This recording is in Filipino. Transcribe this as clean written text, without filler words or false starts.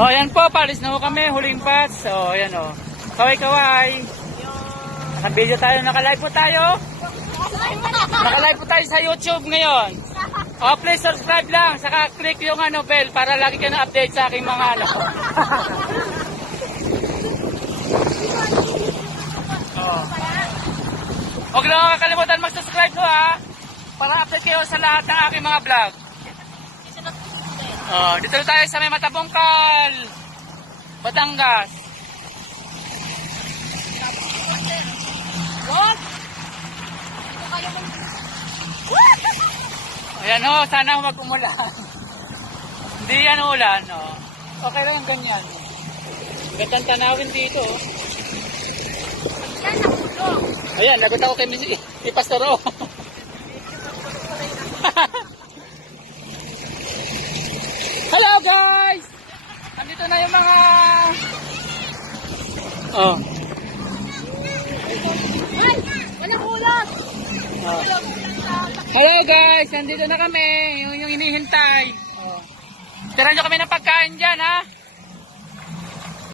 O, yan po, palis na ho kami, huling patch. So, yan o. Kaway-kaway. Naka-video tayo, naka-live po tayo. Naka-live po tayo sa YouTube ngayon. O, please subscribe lang, saka click yung bell para lagi kayo na-update sa aking mga Huwag lang kakalimutan mag-subscribe ho para update kayo sa lahat ng aking mga vlog. Dito tayo sa may Matabungkal, Batangas. Ayan ho, sana mag-umulan. Hindi yan ulan. Okay lang ganyan. Gandang tanawin dito. Ayan, nagot ako kay Pastor O. Hello guys! Andito na yung mga... Walang ulam! Hello guys! Andito na kami. Yung inihintay. Tira nyo kami ng pagkain dyan ha.